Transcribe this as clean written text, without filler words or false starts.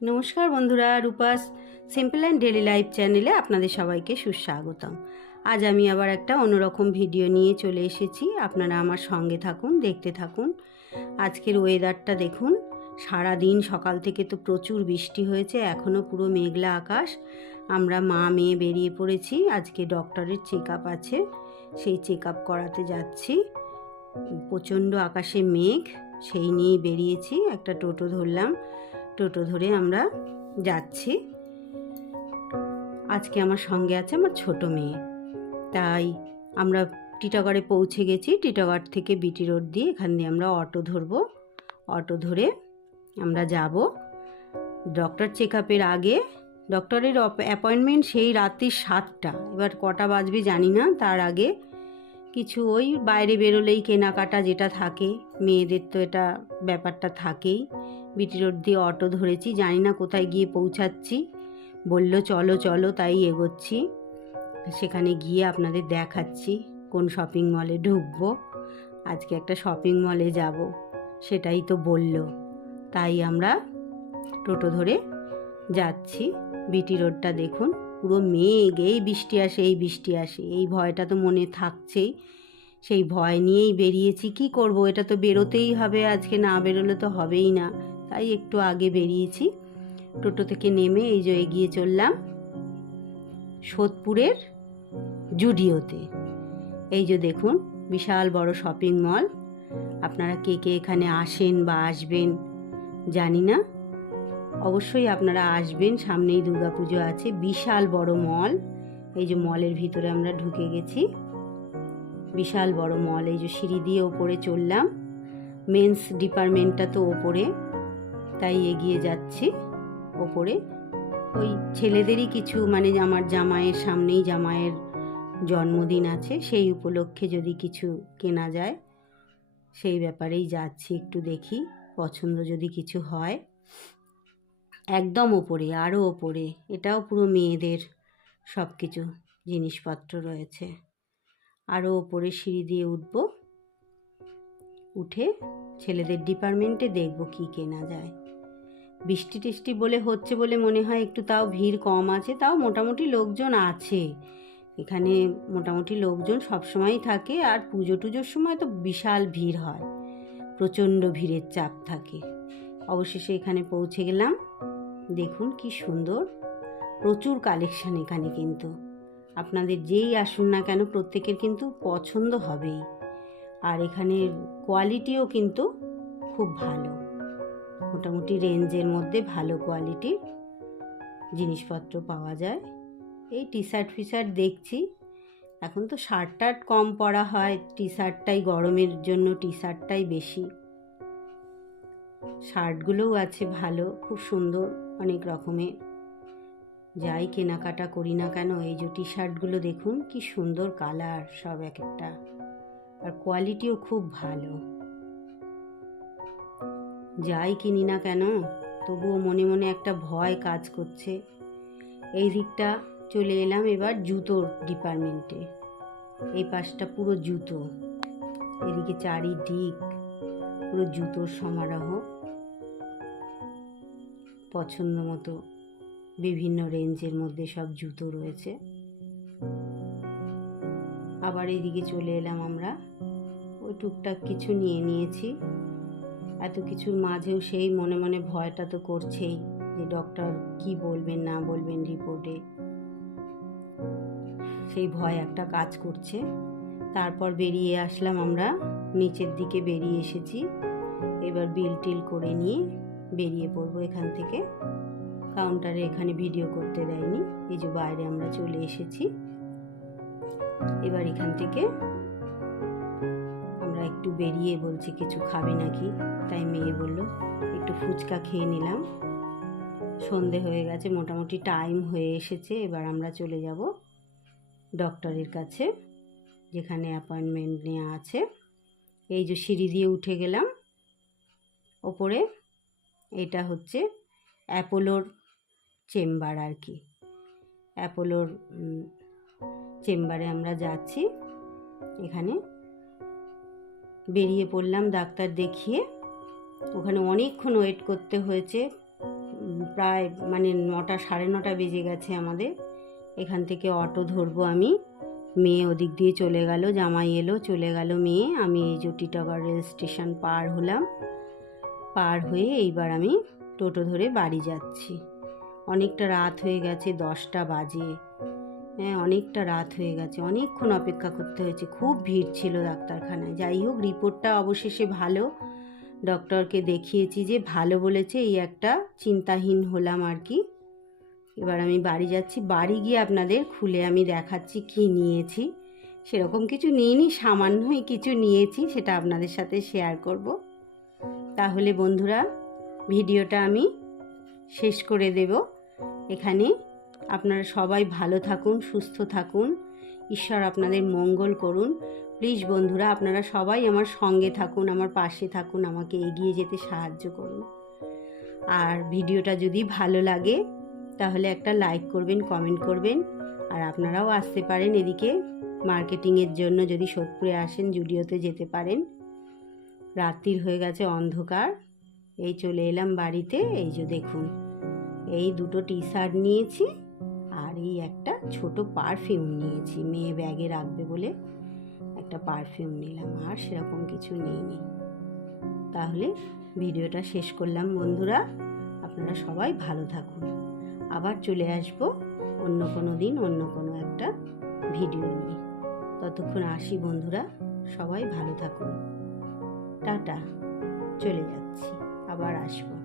নমস্কার বন্ধুরা, Rupa's simple and daily life চ্যানেলে আপনাদের সবাইকে সুস্বাগতম। আজ আমি আবার একটা অন্যরকম ভিডিও নিয়ে চলে এসেছি। আপনারা আমার সঙ্গে থাকুন, দেখতে থাকুন। আজকের ওয়েদারটা দেখুন, সারা দিন সকাল থেকে তো প্রচুর বৃষ্টি হয়েছে, এখনও পুরো মেঘলা আকাশ। আমরা মা মেয়ে বেরিয়ে পড়েছি, আজকে ডক্টরের চেক আপ আছে, সেই চেক আপ করাতে যাচ্ছি। প্রচণ্ড আকাশে মেঘ, সেই নিয়েই বেরিয়েছি। একটা টোটো ধরলাম, টোটো ধরে আমরা যাচ্ছি। আজকে আমার সঙ্গে আছে আমার ছোট মেয়ে, তাই আমরা টিটাগড়ে পৌঁছে গেছি। টিটাগড় থেকে বিটি রোড দিয়ে এখান দিয়ে আমরা অটো ধরবো। অটো ধরে আমরা যাব ডক্টর চেক আপের আগে। ডক্টরের অ্যাপয়েন্টমেন্ট সেই রাত্রি 7টা, এবার কটা বাজবে জানি না। তার আগে কিছু ওই বাইরে বেরোলেই কেনাকাটা যেটা থাকে, মেয়েদের তো এটা ব্যাপারটা থাকেই। বিটি রোড দিয়ে অটো ধরেছি, জানি না কোথায় গিয়ে পৌঁছাচ্ছি। বললো চলো চলো, তাই এগোচ্ছি। সেখানে গিয়ে আপনাদের দেখাচ্ছি কোন শপিং মলে ঢুকবো। আজকে একটা শপিং মলে যাব, সেটাই তো বললো, তাই আমরা টোটো ধরে যাচ্ছি। বিটি রোডটা দেখুন, পুরো মেঘ, এই বৃষ্টি আসে এই বৃষ্টি আসে, এই ভয়টা তো মনে থাকছেই। সেই ভয় নিয়েই বেরিয়েছি। কি করব, এটা তো বেরোতেই হবে, আজকে না বেরোলে তো হবেই না, তাই একটু আগে বেরিয়েছি। টোটো থেকে নেমে এই যে এগিয়ে চললাম সোদপুরের জুডিওতে। এই যে দেখুন, বিশাল বড় শপিং মল। আপনারা কে কে এখানে আসেন বা আসবেন জানি না, অবশ্যই আপনারা আসবেন। সামনেই দুর্গাপুজো আছে, বিশাল বড় মল। এই যে মলের ভিতরে আমরা ঢুকে গেছি, বিশাল বড় মল। এই যে সিঁড়ি দিয়ে ওপরে চললাম, মেন্স ডিপার্টমেন্টটা তো ওপরে, তাই এগিয়ে যাচ্ছি ওপরে। ওই ছেলেদেরই কিছু, মানে আমার জামাইয়ের সামনেই জামাইয়ের জন্মদিন আছে, সেই উপলক্ষে যদি কিছু কেনা যায় সেই ব্যাপারেই যাচ্ছি। একটু দেখি, পছন্দ যদি কিছু হয়। একদম ওপরে, আরও ওপরে, এটাও পুরো মেয়েদের সব কিছু জিনিসপত্র রয়েছে। আরও ওপরে সিঁড়ি দিয়ে উঠব, উঠে ছেলেদের ডিপার্টমেন্টে দেখব কি কেনা যায়। বৃষ্টি টিষ্টি বলে হচ্ছে বলে মনে হয় একটু তাও ভিড় কম আছে, তাও মোটামুটি লোকজন আছে এখানে। মোটামুটি লোকজন সবসময়ই থাকে, আর পুজো টুজোর সময় তো বিশাল ভিড় হয়, প্রচণ্ড ভিড়ের চাপ থাকে। অবশেষে এখানে পৌঁছে গেলাম। দেখুন কি সুন্দর, প্রচুর কালেকশান এখানে। কিন্তু আপনাদের যেই আসুন না কেন, প্রত্যেকের কিন্তু পছন্দ হবেই। আর এখানের কোয়ালিটিও কিন্তু খুব ভালো, মোটামুটি রেঞ্জের মধ্যে ভালো কোয়ালিটির জিনিসপত্র পাওয়া যায়। এই টি শার্ট ফিশার্ট দেখছি, এখন তো শার্ট টার্ট কম পরা হয়, টি শার্টটাই গরমের জন্য টি শার্টটাই বেশি। শার্টগুলোও আছে ভালো, খুব সুন্দর, অনেক রকমের। যাই কেনাকাটা করি না কেন, এই যে টি শার্টগুলো দেখুন কি সুন্দর কালার সব এক একটা, আর কোয়ালিটিও খুব ভালো। যাই কিনি না কেন, তবুও মনে মনে একটা ভয় কাজ করছে। এই দিকটা চলে এলাম এবার জুতোর ডিপার্টমেন্টে। এই পাশটা পুরো জুতো, এদিকে চারিদিক পুরো জুতোর সমারোহ। পছন্দ মতো বিভিন্ন রেঞ্জের মধ্যে সব জুতো রয়েছে। আবার এইদিকে চলে এলাম আমরা, ওই টুকটাক কিছু নিয়ে নিয়েছি। এত কিছুর মাঝেও সেই মনে মনে ভয়টা তো করছেই, যে ডক্টর কি বলবেন না বলবেন রিপোর্টে, সেই ভয় একটা কাজ করছে। তারপর বেরিয়ে আসলাম আমরা, নিচের দিকে বেরিয়ে এসেছি। এবার বিল টিল করে নিয়ে বেরিয়ে পড়বো এখান থেকে। কাউন্টারে এখানে ভিডিও করতে দেয়নি, এই যে বাইরে আমরা চলে এসেছি। এবার এখান থেকে আমরা একটু বেরিয়ে, বলছি কিছু খাবে নাকি, তাই মেয়ে বলল একটু ফুচকা খেয়ে নিলাম। সন্ধে হয়ে গেছে, মোটামুটি টাইম হয়ে এসেছে। এবার আমরা চলে যাব ডক্টরের কাছে, যেখানে অ্যাপয়েন্টমেন্ট নেওয়া আছে। এই যে সিঁড়ি দিয়ে উঠে গেলাম ওপরে, এটা হচ্ছে অ্যাপোলোর চেম্বার আর কি। অ্যাপোলোর চেম্বারে আমরা যাচ্ছি। এখানে বেরিয়ে পড়লাম ডাক্তার দেখিয়ে। ওখানে অনেকক্ষণ ওয়েট করতে হয়েছে, প্রায় মানে 9টা 9:30 বেজে গেছে আমাদের। এখান থেকে অটো ধরবো আমি। মেয়ে ওদিক দিয়ে চলে গেল, জামাই এলো, চলে গেল মেয়ে। আমি এই যে টিটাগড় রেল স্টেশন পার হলাম। পার হয়ে এইবার আমি টোটো ধরে বাড়ি যাচ্ছি। অনেকটা রাত হয়ে গেছে, 10টা বাজে। হ্যাঁ, অনেকটা রাত হয়ে গেছে, অনেকক্ষণ অপেক্ষা করতে হয়েছে, খুব ভিড় ছিল ডাক্তারখানায়। যাই হোক, রিপোর্টটা অবশেষে ভালো। ডক্টরকে দেখিয়েছি যে ভালো বলেছে, এই একটা চিন্তাহীন হলাম আর কি। এবার আমি বাড়ি যাচ্ছি। বাড়ি গিয়ে আপনাদের খুলে আমি দেখাচ্ছি কি নিয়েছি। সেরকম কিছু নিইনি, সামান্যই কিছু নিয়েছি, সেটা আপনাদের সাথে শেয়ার করব। তাহলে বন্ধুরা, ভিডিওটা আমি শেষ করে দেব এখানে। আপনারা সবাই ভালো থাকুন, সুস্থ থাকুন, ঈশ্বর আপনাদের মঙ্গল করুন। প্লিজ বন্ধুরা, আপনারা সবাই আমার সঙ্গে থাকুন, আমার পাশে থাকুন, আমাকে এগিয়ে যেতে সাহায্য করুন। আর ভিডিওটা যদি ভালো লাগে তাহলে একটা লাইক করবেন, কমেন্ট করবেন। আর আপনারাও আসতে পারেন এদিকে মার্কেটিংয়ের জন্য, যদি সোদপুরে আসেন জুডিওতে যেতে পারেন। রাত্রির হয়ে গেছে, অন্ধকার। এই চলে এলাম বাড়িতে। এই যে দেখুন, এই দুটো টি শার্ট নিয়েছি আর এই একটা ছোট পারফিউম নিয়েছি, মেয়ে ব্যাগে রাখবে বলে একটা পারফিউম নিলাম। আর সেরকম কিছু নিইনি। তাহলে ভিডিওটা শেষ করলাম বন্ধুরা। আপনারা সবাই ভালো থাকুন। আবার চলে আসব অন্য কোনো দিন অন্য কোনো একটা ভিডিও নিয়ে। ততক্ষণ আসি বন্ধুরা, সবাই ভালো থাকুন। টাটা, চলে যাচ্ছি, আবার আসবো।